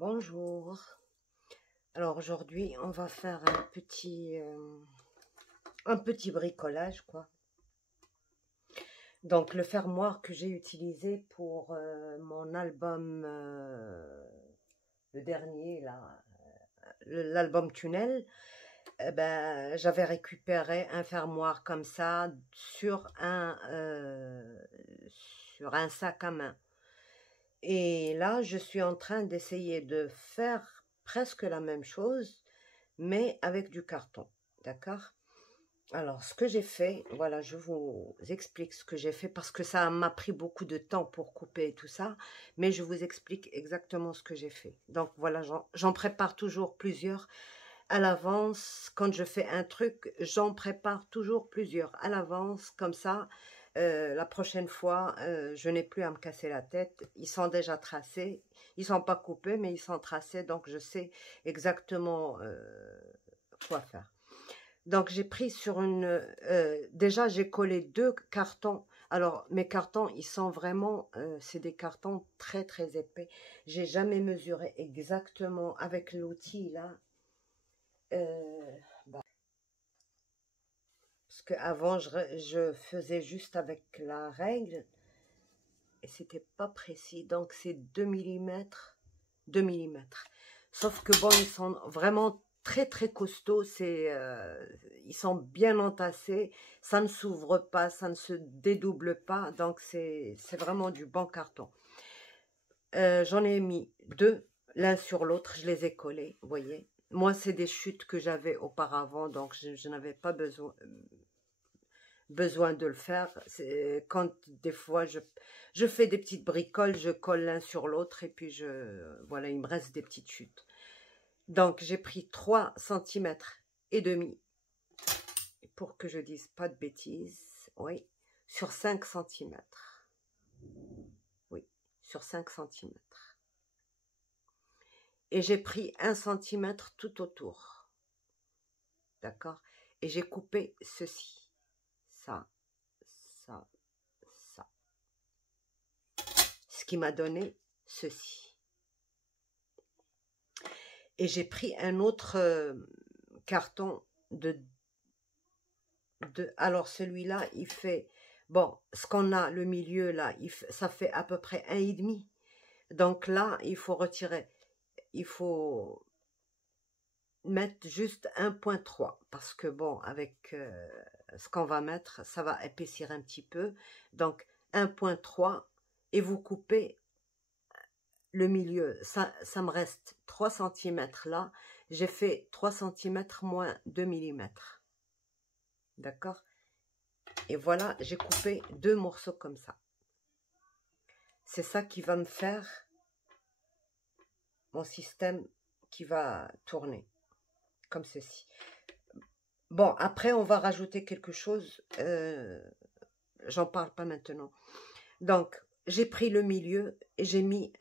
Bonjour. Alors aujourd'hui, on va faire un petit bricolage, quoi. Donc le fermoir que j'ai utilisé pour mon album, le dernier là, l'album Tunnel, j'avais récupéré un fermoir comme ça sur un sac à main. Et là, je suis en train d'essayer de faire presque la même chose, mais avec du carton, d'accord? Alors, ce que j'ai fait, voilà, je vous explique ce que j'ai fait parce que ça m'a pris beaucoup de temps pour couper et tout ça, mais je vous explique exactement ce que j'ai fait. Donc, voilà, j'en prépare toujours plusieurs à l'avance. Quand je fais un truc, j'en prépare toujours plusieurs à l'avance, comme ça, la prochaine fois, je n'ai plus à me casser la tête. Ils sont déjà tracés, ils sont pas coupés, mais ils sont tracés, donc je sais exactement quoi faire. Donc j'ai pris sur déjà j'ai collé 2 cartons. Alors mes cartons, ils sont vraiment, c'est des cartons très très épais. J'ai jamais mesuré exactement avec l'outil là. Bah, parce qu'avant, je faisais juste avec la règle et c'était pas précis. Donc, c'est 2 millimètres. 2 millimètres. Sauf que bon, ils sont vraiment très très costauds. Ils sont bien entassés. Ça ne s'ouvre pas, ça ne se dédouble pas. Donc, c'est vraiment du bon carton. J'en ai mis 2, l'un sur l'autre. Je les ai collés, vous voyez. Moi, c'est des chutes que j'avais auparavant, donc je n'avais pas besoin de le faire. Quand des fois je fais des petites bricoles, je colle l'un sur l'autre et puis voilà, il me reste des petites chutes. Donc j'ai pris 3,5 cm pour que je dise pas de bêtises. Oui, sur 5 cm. Oui, sur 5 cm. Et j'ai pris 1 cm tout autour. D'accord? Et j'ai coupé ceci. Ça, ça, ça. Ce qui m'a donné ceci. Et j'ai pris un autre carton alors celui-là, il fait, bon, ce qu'on a, le milieu là, ça fait à peu près 1,5. Donc là, il faut retirer, il faut mettre juste 1,3 parce que bon, avec ce qu'on va mettre, ça va épaissir un petit peu. Donc 1,3 et vous coupez le milieu. Ça me reste 3 cm là. J'ai fait 3 cm moins 2 mm. D'accord? Et voilà, j'ai coupé 2 morceaux comme ça. C'est ça qui va me faire mon système qui va tourner comme ceci. Bon, après, on va rajouter quelque chose. J'en parle pas maintenant. Donc, j'ai pris le milieu et j'ai mis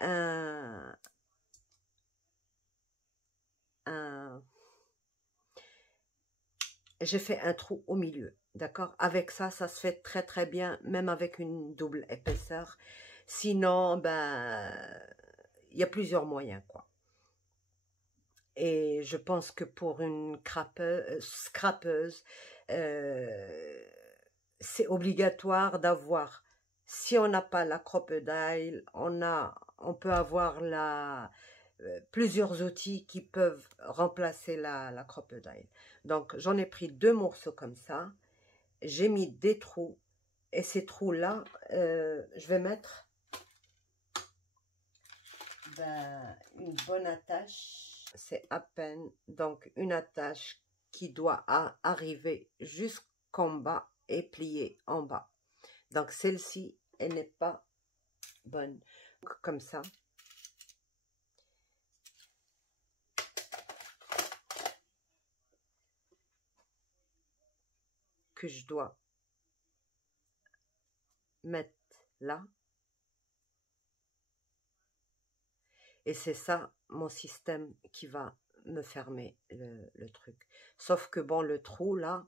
j'ai fait un trou au milieu. D'accord? Avec ça, ça se fait très très bien, même avec une double épaisseur. Sinon, il y a plusieurs moyens, quoi. Et je pense que pour une scrapeuse, c'est obligatoire d'avoir, si on n'a pas la crocodile, on peut avoir plusieurs outils qui peuvent remplacer la crocodile. Donc j'en ai pris 2 morceaux comme ça, j'ai mis des trous, et ces trous-là, je vais mettre une bonne attache. C'est à peine, donc une attache qui doit arriver jusqu'en bas et plier en bas. Donc celle-ci, elle n'est pas bonne. Comme ça. Que je dois mettre là. Et c'est ça, mon système qui va me fermer le truc. Sauf que bon, le trou là,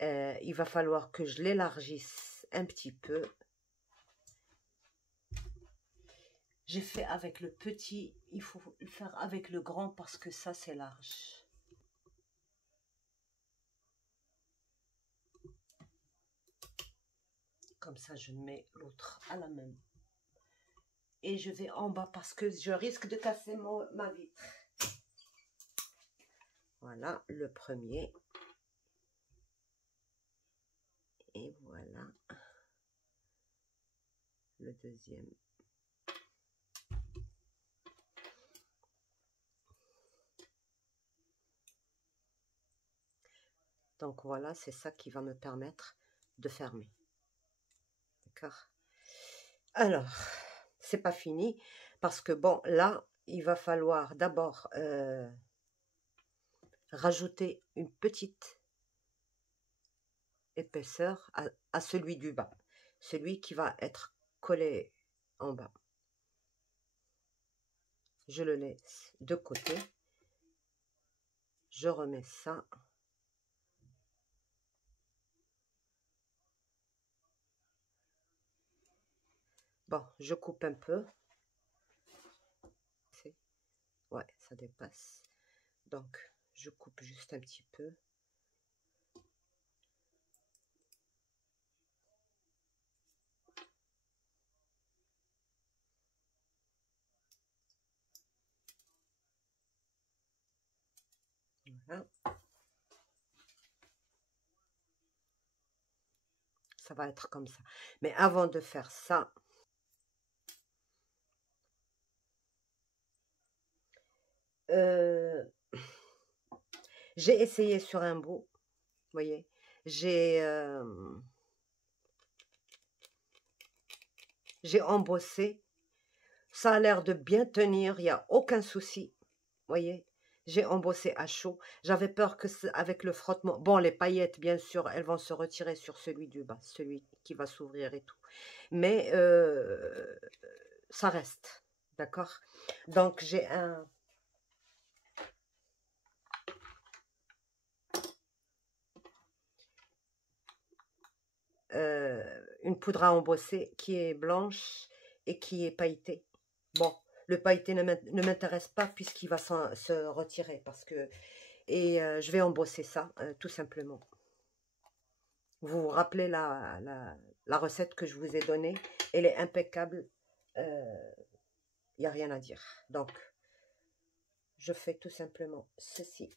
il va falloir que je l'élargisse un petit peu. J'ai fait avec le petit, il faut le faire avec le grand parce que ça c'est large. Comme ça je mets l'autre à la même. Et je vais en bas parce que je risque de casser ma vitre. Voilà le premier. Et voilà le deuxième. Donc voilà, c'est ça qui va me permettre de fermer. D'accord? Alors, c'est pas fini parce que bon, là, il va falloir d'abord rajouter une petite épaisseur à celui du bas, celui qui va être collé en bas. Je le laisse de côté. Je remets ça. Bon, je coupe un peu. Ouais, ça dépasse. Donc, je coupe juste un petit peu. Voilà. Ça va être comme ça. Mais avant de faire ça, j'ai essayé sur un bout, vous voyez, j'ai embossé. Ça a l'air de bien tenir, il n'y a aucun souci, vous voyez. J'ai embossé à chaud. J'avais peur que avec le frottement, bon, les paillettes, bien sûr, elles vont se retirer sur celui du bas, celui qui va s'ouvrir et tout. Mais ça reste, d'accord? Donc, j'ai une poudre à embosser qui est blanche et qui est pailletée. Bon, le pailleté ne m'intéresse pas puisqu'il va se retirer parce que... Et je vais embosser ça, tout simplement. Vous vous rappelez la recette que je vous ai donnée? Elle est impeccable. Il n'y a rien à dire. Donc, je fais tout simplement ceci.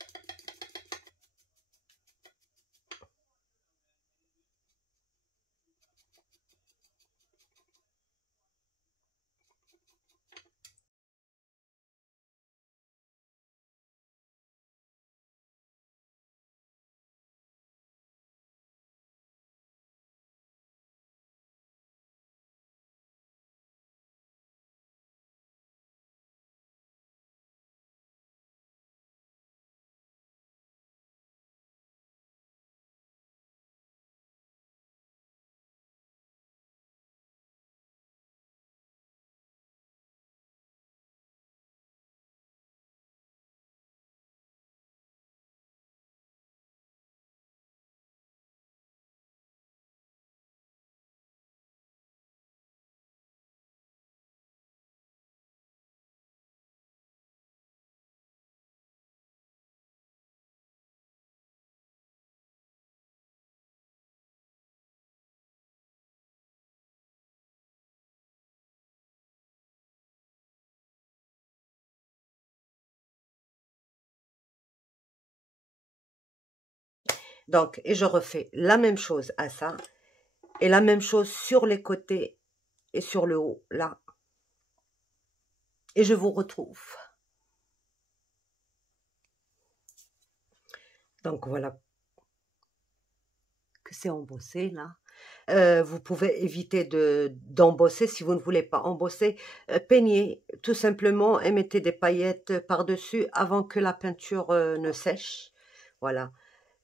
Donc, et je refais la même chose à ça. Et la même chose sur les côtés et sur le haut, là. Et je vous retrouve. Donc, voilà que c'est embossé, là. Vous pouvez éviter d'embosser si vous ne voulez pas embosser. Peignez tout simplement et mettez des paillettes par-dessus avant que la peinture ne sèche. Voilà.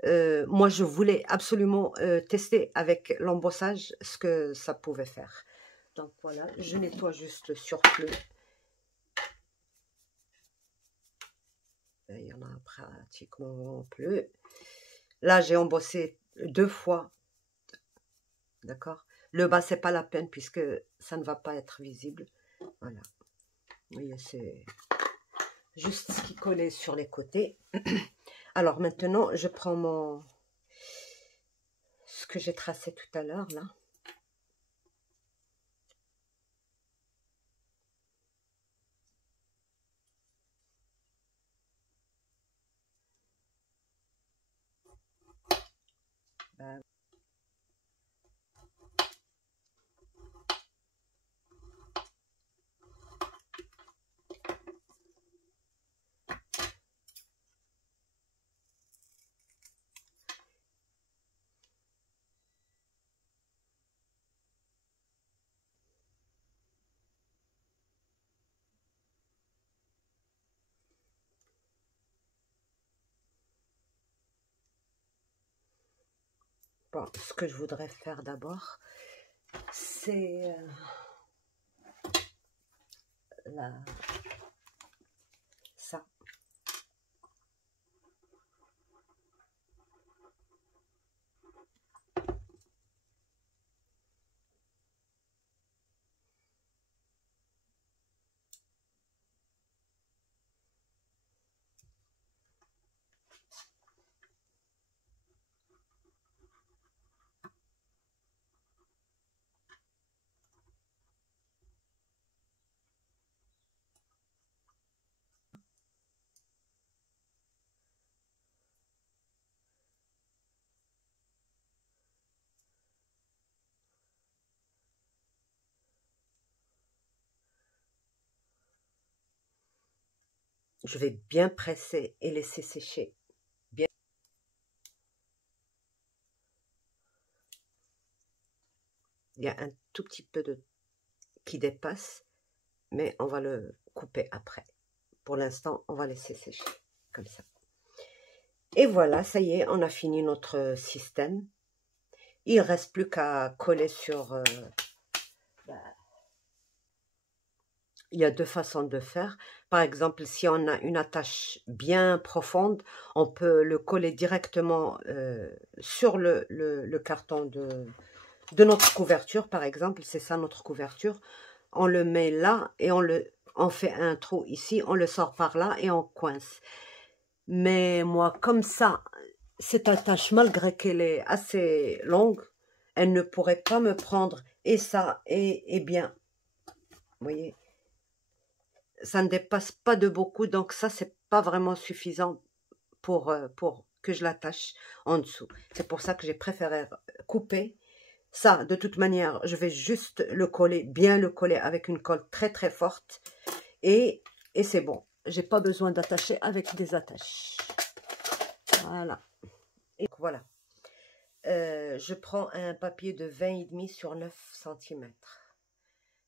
Moi, je voulais absolument tester avec l'embossage ce que ça pouvait faire. Donc voilà, je nettoie juste le surplus. Il y en a pratiquement plus. Là, j'ai embossé 2 fois. D'accord? Le bas, c'est pas la peine puisque ça ne va pas être visible. Voilà. Vous voyez, c'est juste ce qui collait sur les côtés. Alors maintenant, je prends ce que j'ai tracé tout à l'heure, là. Bon, ce que je voudrais faire d'abord, c'est ça. Je vais bien presser et laisser sécher. Bien. Il y a un tout petit peu qui dépasse, mais on va le couper après. Pour l'instant, on va laisser sécher comme ça. Et voilà, ça y est, on a fini notre système. Il ne reste plus qu'à coller sur... il y a deux façons de faire. Par exemple, si on a une attache bien profonde, on peut le coller directement sur le carton de notre couverture, par exemple. C'est ça notre couverture. On le met là et on fait un trou ici, on le sort par là et on coince. Mais moi, comme ça, cette attache, malgré qu'elle est assez longue, elle ne pourrait pas me prendre et ça est bien. Vous voyez, ça ne dépasse pas de beaucoup, donc ça, c'est pas vraiment suffisant pour que je l'attache en dessous. C'est pour ça que j'ai préféré couper. Ça, de toute manière, je vais juste le coller, bien le coller avec une colle très très forte. Et c'est bon. J'ai pas besoin d'attacher avec des attaches. Voilà. Et voilà. Je prends un papier de 20,5 sur 9 cm.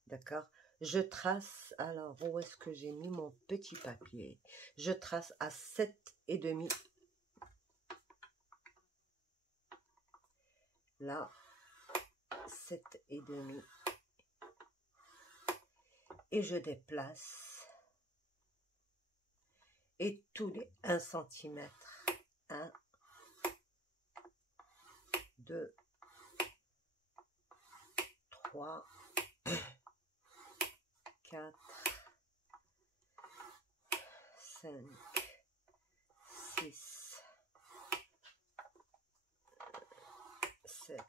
D'accord? Je trace, alors où est-ce que j'ai mis mon petit papier? Je trace à 7,5. Là, 7,5. Et je déplace. Et tous les 1 cm. 1, 2, 3, 4, 5, 6, 7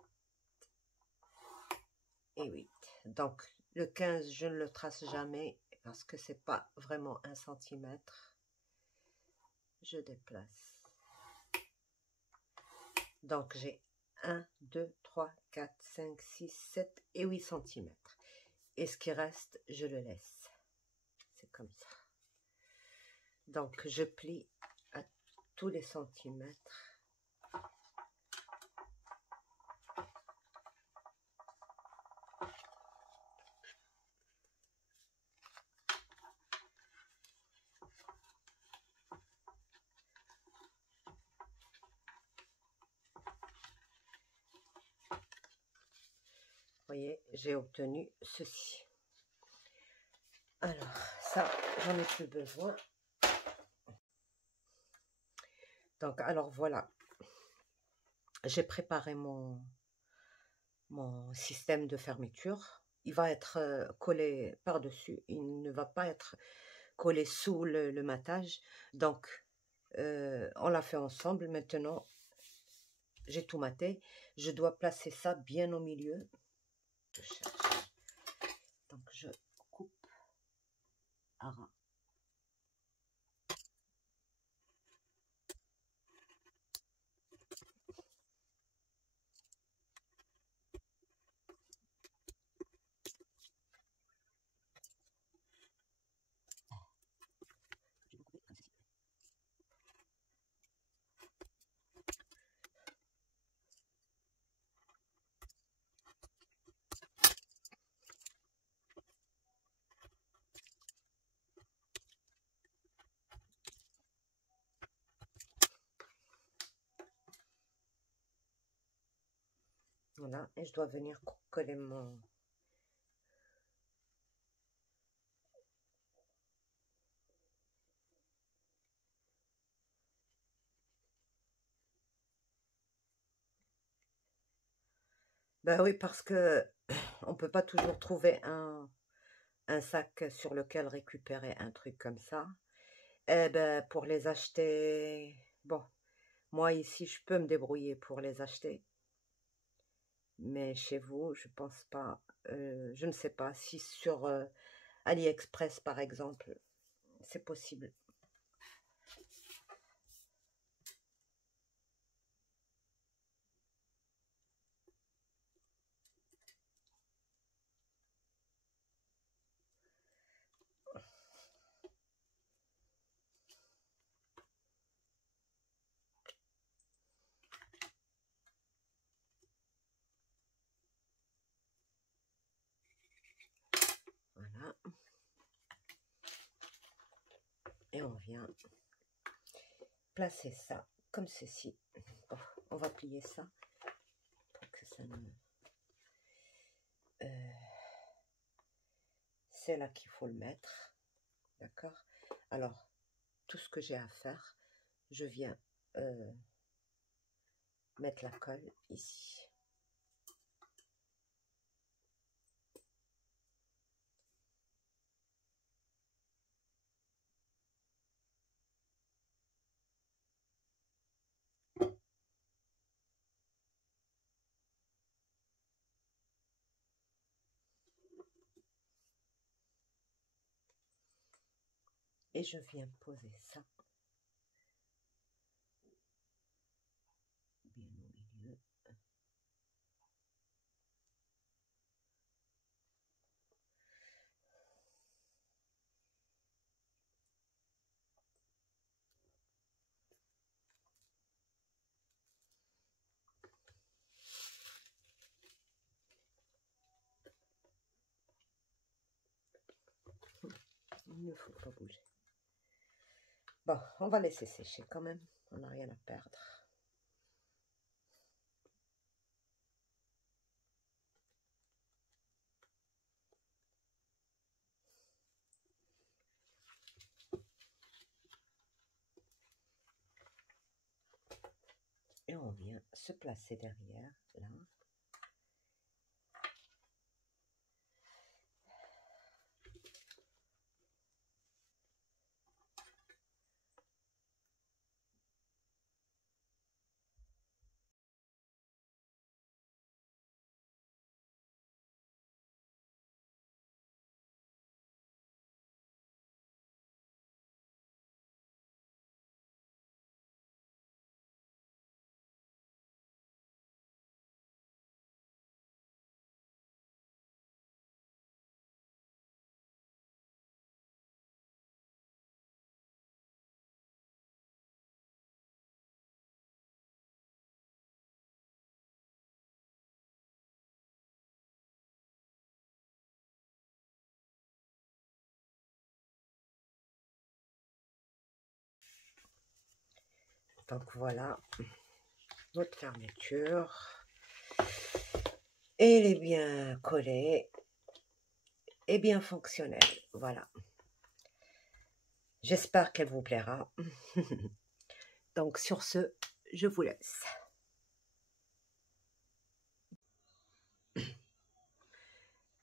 et 8. Donc, le 15, je ne le trace jamais parce que c'est pas vraiment 1 cm. Je déplace. Donc, j'ai 1, 2, 3, 4, 5, 6, 7 et 8 cm. Et ce qui reste, je le laisse. C'est comme ça. Donc, je plie à tous les centimètres. Vous voyez, j'ai obtenu ceci. Alors, ça, j'en ai plus besoin. Donc, alors voilà. J'ai préparé mon système de fermeture. il va être collé par-dessus, il ne va pas être collé sous le matage. Donc, on l'a fait ensemble. Maintenant, j'ai tout maté. Je dois placer ça bien au milieu. Je cherche. Donc, je coupe à ras. Voilà, et je dois venir coller mon... Ben oui, parce que on peut pas toujours trouver un sac sur lequel récupérer un truc comme ça. Eh ben, pour les acheter, bon, moi ici, je peux me débrouiller pour les acheter. Mais chez vous, je pense pas. Je ne sais pas si sur AliExpress, par exemple, c'est possible. Voilà. Et on vient placer ça comme ceci. Bon, on va plier ça pour que ça ne... c'est là qu'il faut le mettre. D'accord? Alors, tout ce que j'ai à faire, je viens mettre la colle ici. Et je viens poser ça bien au milieu. Il ne faut pas bouger. Bon, on va laisser sécher quand même. On n'a rien à perdre. Et on vient se placer derrière, là. Donc voilà, notre fermeture. Elle est bien collée et bien fonctionnelle. Voilà. J'espère qu'elle vous plaira. Donc sur ce, je vous laisse.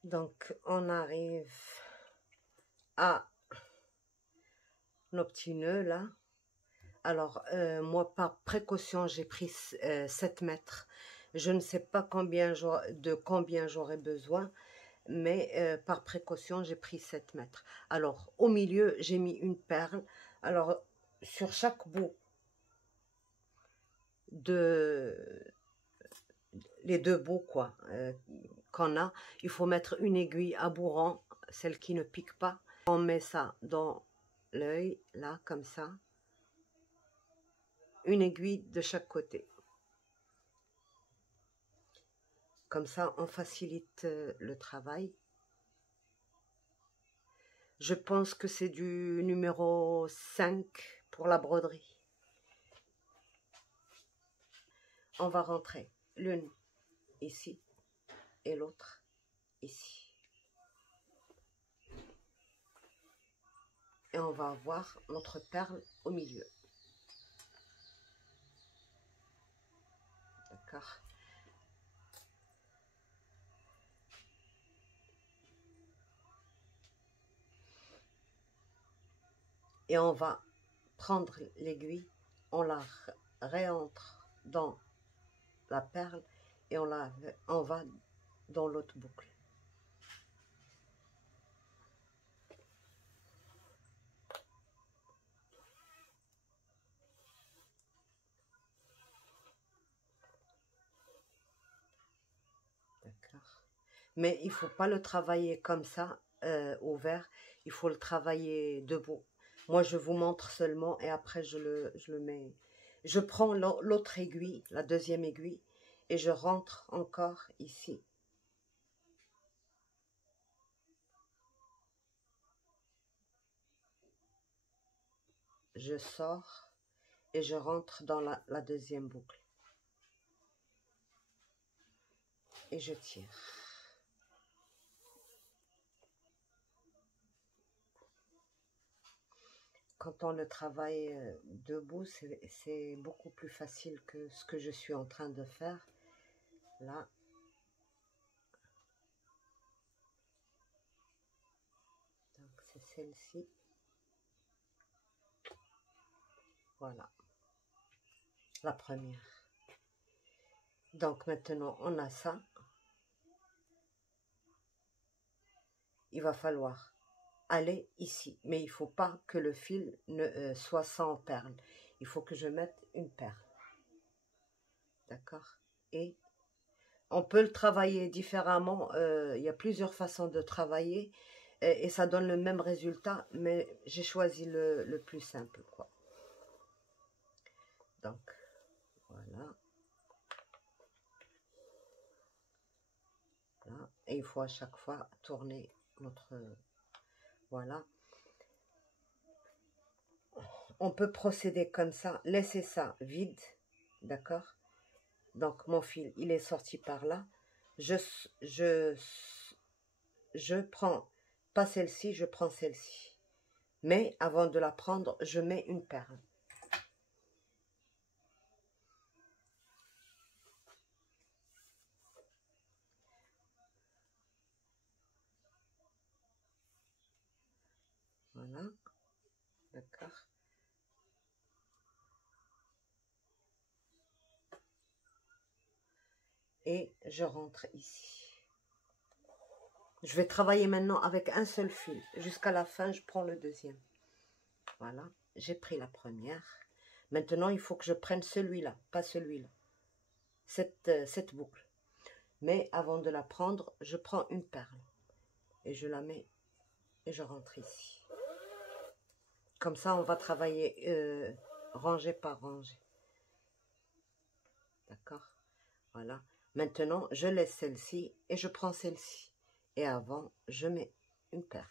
Donc, on arrive à nos petits nœuds là. Alors, moi, par précaution, j'ai pris 7 mètres. Je ne sais pas de combien j'aurai besoin, mais par précaution, j'ai pris 7 mètres. Alors, au milieu, j'ai mis une perle. Alors, sur chaque bout les deux bouts quoi, qu'on a, il faut mettre une aiguille à bout rond, celle qui ne pique pas. On met ça dans l'œil, là, comme ça. Une aiguille de chaque côté. Comme ça, on facilite le travail. Je pense que c'est du numéro 5 pour la broderie. On va rentrer l'une ici et l'autre ici. Et on va avoir notre perle au milieu. D'accord? Et on va prendre l'aiguille, on la réentre dans la perle et on va dans l'autre boucle. D'accord. Mais il ne faut pas le travailler comme ça au vert, il faut le travailler debout. Moi, je vous montre seulement et après je le mets. Je prends l'autre aiguille, la deuxième aiguille, et je rentre encore ici. Je sors et je rentre dans la deuxième boucle. Et je tire. Quand on le travaille debout, c'est beaucoup plus facile que ce que je suis en train de faire. Là. Donc c'est celle-ci. Voilà. La première. Donc maintenant, on a ça. Il va falloir aller ici. Mais il ne faut pas que le fil ne soit sans perle. Il faut que je mette une perle. D'accord? Et on peut le travailler différemment. Il y a plusieurs façons de travailler. Et ça donne le même résultat. Mais j'ai choisi le plus simple, quoi. Donc, voilà. Là. Et il faut à chaque fois tourner notre... Voilà. On peut procéder comme ça. Laissez ça vide. D'accord? Donc, mon fil, il est sorti par là. Je prends pas celle-ci, je prends celle-ci. Mais avant de la prendre, je mets une perle. Voilà. D'accord. Et je rentre ici. Je vais travailler maintenant avec un seul fil. Jusqu'à la fin, je prends le deuxième. Voilà. J'ai pris la première. Maintenant, il faut que je prenne celui-là, pas celui-là. Cette boucle. Mais avant de la prendre, je prends une perle. Et je la mets et je rentre ici. Comme ça, on va travailler rangée par rangée. D'accord? Voilà. Maintenant, je laisse celle-ci et je prends celle-ci. Et avant, je mets une perle.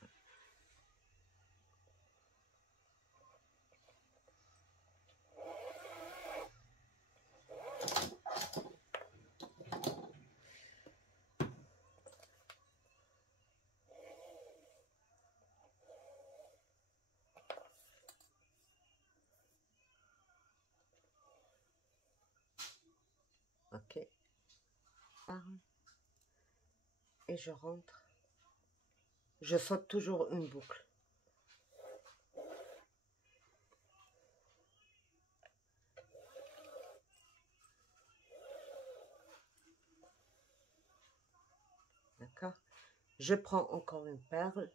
Ok. Et je rentre je saute toujours une boucle. D'accord? Je prends encore une perle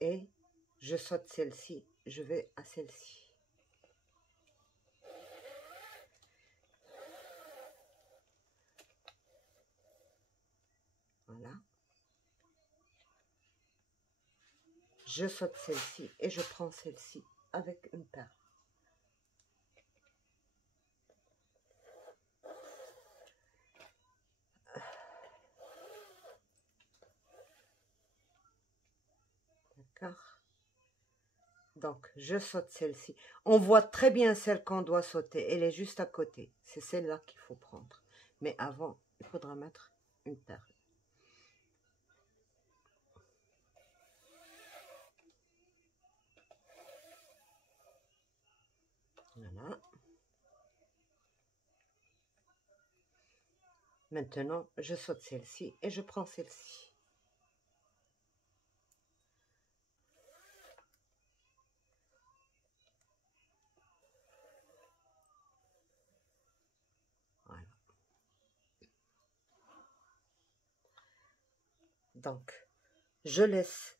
et je saute celle-ci, je vais à celle-ci. Voilà. Je saute celle-ci et je prends celle-ci avec une perle. D'accord? Donc, je saute celle-ci. On voit très bien celle qu'on doit sauter. Elle est juste à côté. C'est celle-là qu'il faut prendre. Mais avant, il faudra mettre une perle. Voilà. Maintenant, je saute celle-ci et je prends celle-ci. Voilà. Donc, je laisse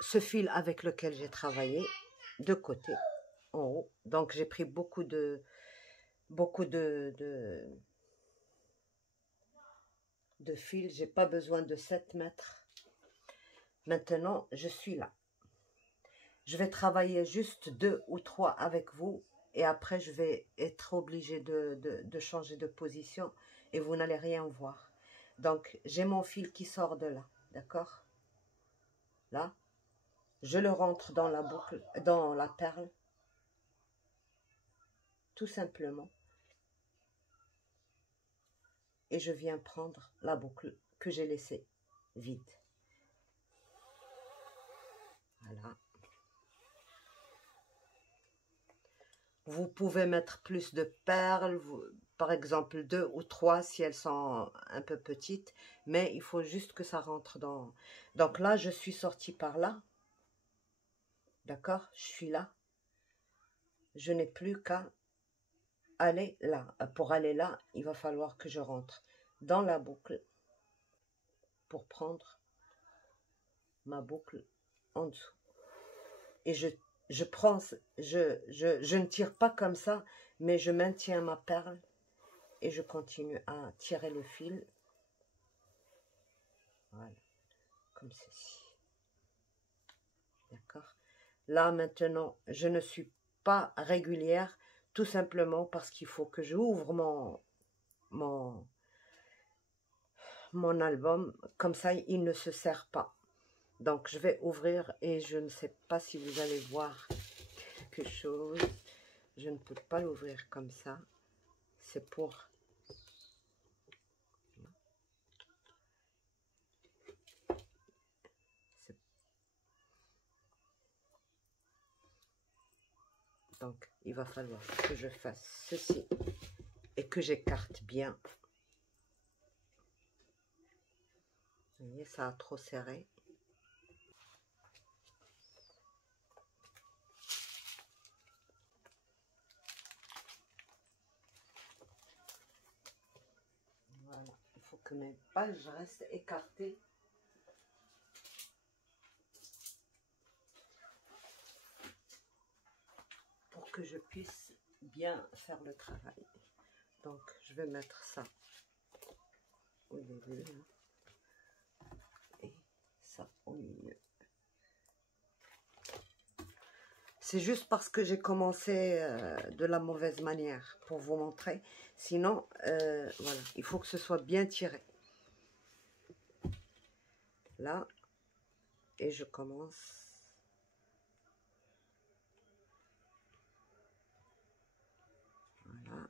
ce fil avec lequel j'ai travaillé de côté, en haut. Donc, j'ai pris beaucoup de fil. J'ai pas besoin de 7 mètres. Maintenant, je suis là. Je vais travailler juste 2 ou 3 avec vous et après je vais être obligée de changer de position et vous n'allez rien voir. Donc, j'ai mon fil qui sort de là, d'accord? Là, je le rentre dans la boucle, dans la perle, tout simplement. Et je viens prendre la boucle que j'ai laissée vide. Voilà. Vous pouvez mettre plus de perles, par exemple 2 ou 3 si elles sont un peu petites, mais il faut juste que ça rentre dans... Donc là, je suis sortie par là, d'accord? Je suis là. Je n'ai plus qu'à aller là. Pour aller là, il va falloir que je rentre dans la boucle pour prendre ma boucle en dessous. Et je prends, je ne tire pas comme ça, mais je maintiens ma perle et je continue à tirer le fil. Voilà, comme ceci. D'accord? Là, maintenant, je ne suis pas régulière, tout simplement parce qu'il faut que j'ouvre mon album. Comme ça, il ne se serre pas. Donc, je vais ouvrir et je ne sais pas si vous allez voir quelque chose. Je ne peux pas l'ouvrir comme ça. C'est pour... Donc, il va falloir que je fasse ceci et que j'écarte bien. Vous voyez, ça a trop serré. Voilà, il faut que mes pages restent écartées. Pour que je puisse bien faire le travail. Donc, je vais mettre ça au début. Et ça au milieu. C'est juste parce que j'ai commencé de la mauvaise manière pour vous montrer. Sinon, voilà, il faut que ce soit bien tiré. Là, et je commence. Voilà.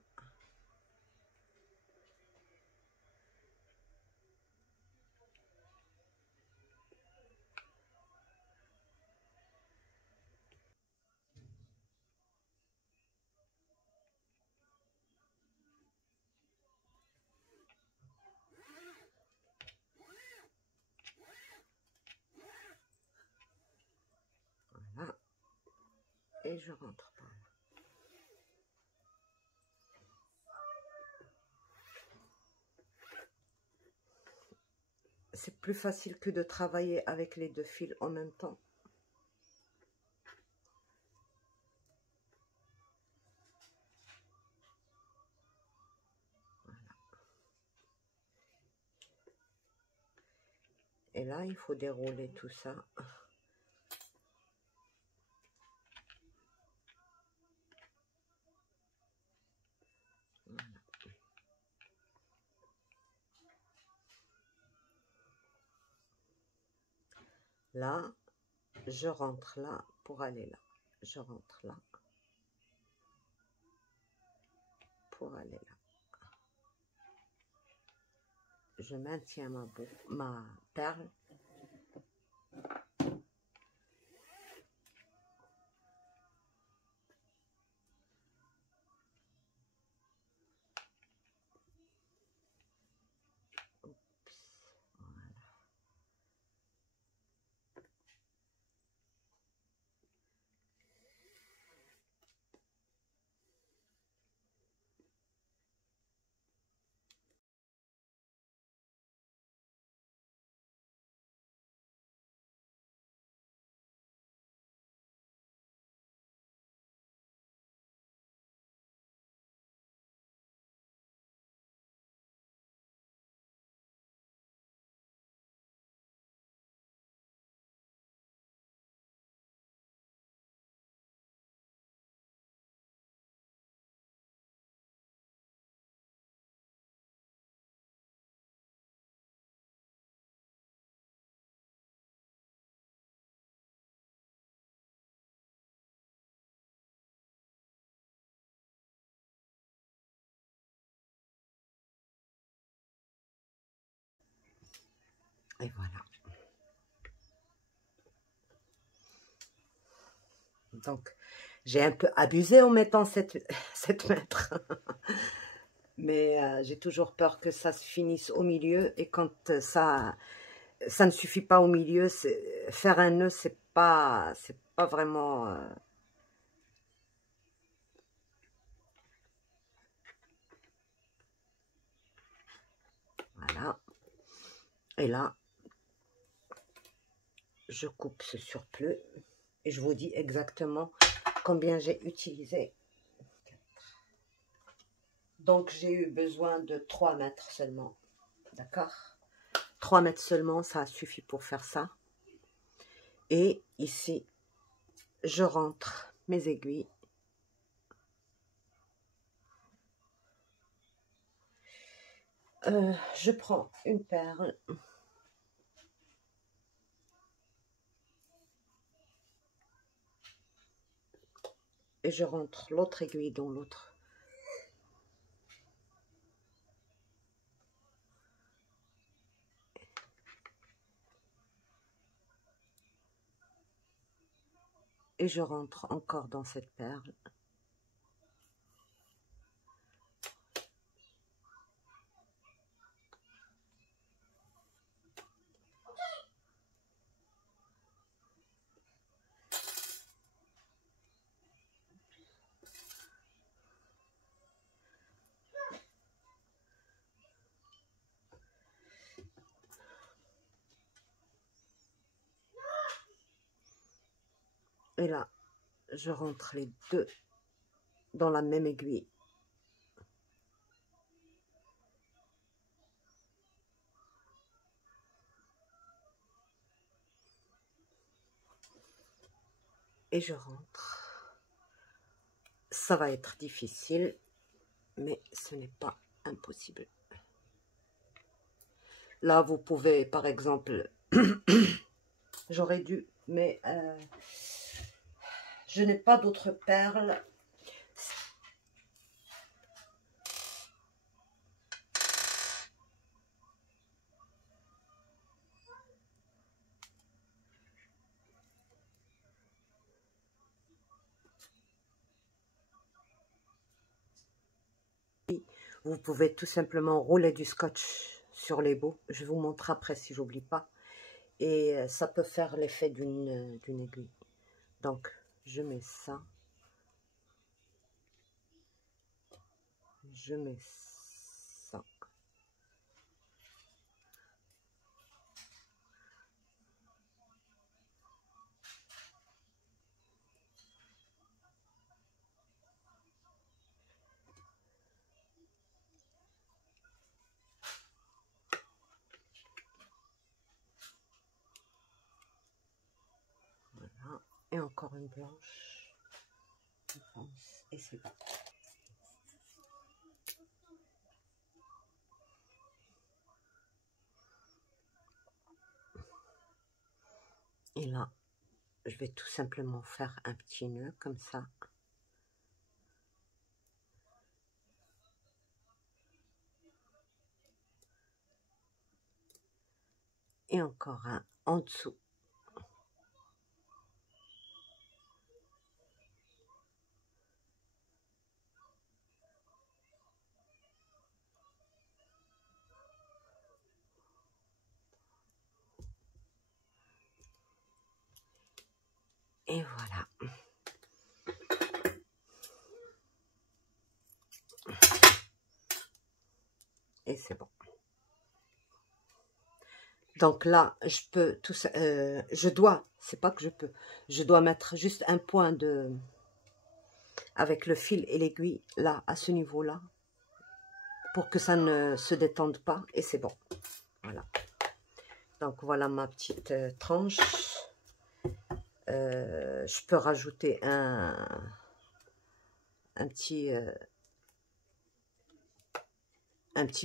et je rentre par là. C'est plus facile que de travailler avec les deux fils en même temps. Voilà. Et là, il faut dérouler tout ça. Voilà. Là, je rentre là pour aller là. Je rentre là pour aller là. Je maintiens ma perle. Oups, voilà. Et voilà. Donc, j'ai un peu abusé en mettant 7 mètres. Mais j'ai toujours peur que ça se finisse au milieu. Et quand ça ne suffit pas au milieu, faire un nœud, c'est pas vraiment... Voilà. Et là, je coupe ce surplus. Et je vous dis exactement combien j'ai utilisé. Donc, j'ai eu besoin de 3 mètres seulement. D'accord? 3 mètres seulement, ça suffit pour faire ça. Et ici, je rentre mes aiguilles. Je prends une perle. Et je rentre l'autre aiguille dans l'autre. Et je rentre encore dans cette perle. Et là, je rentre les deux dans la même aiguille. Et je rentre. Ça va être difficile, mais ce n'est pas impossible. Là, vous pouvez, par exemple, j'aurais dû, mais je n'ai pas d'autres perles. Vous pouvez tout simplement rouler du scotch sur les bouts. Je vous montre après si j'oublie pas. Et ça peut faire l'effet d'une aiguille. Donc, je mets ça. je mets ça. Voilà. Et encore une blanche. Je pense. Et c'est bon. Et là, je vais tout simplement faire un petit nœud comme ça. Et encore un en dessous. Et voilà. Et c'est bon. Donc là, je peux tout ça, je dois, c'est pas que je dois mettre juste un point de, avec le fil et l'aiguille, là, à ce niveau-là, pour que ça ne se détende pas, et c'est bon. Voilà. Donc voilà ma petite tranche. Je peux rajouter un petit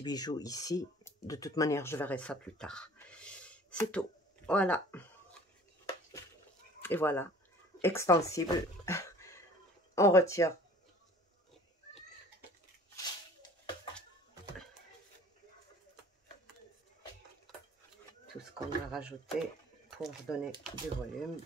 bijou ici. De toute manière, je verrai ça plus tard. C'est tout. Voilà. Et voilà. Extensible. On retire. Tout ce qu'on a rajouté pour donner du volume.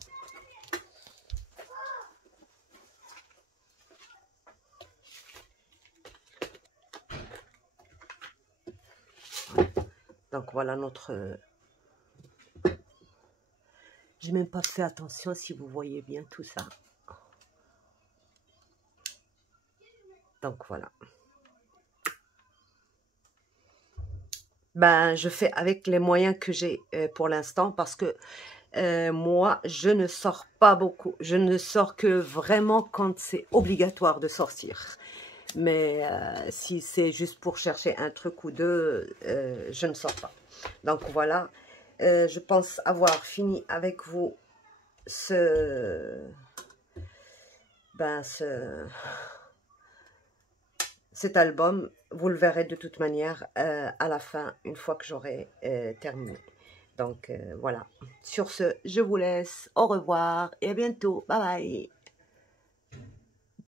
Donc voilà notre... J'ai même pas fait attention si vous voyez bien tout ça. Donc voilà. Ben, je fais avec les moyens que j'ai pour l'instant parce que moi, je ne sors pas beaucoup. Je ne sors que vraiment quand c'est obligatoire de sortir. Mais si c'est juste pour chercher un truc ou deux, je ne sors pas. Donc voilà, je pense avoir fini avec vous cet album. Vous le verrez de toute manière à la fin, une fois que j'aurai terminé. Donc voilà. Sur ce, je vous laisse. Au revoir et à bientôt. Bye bye.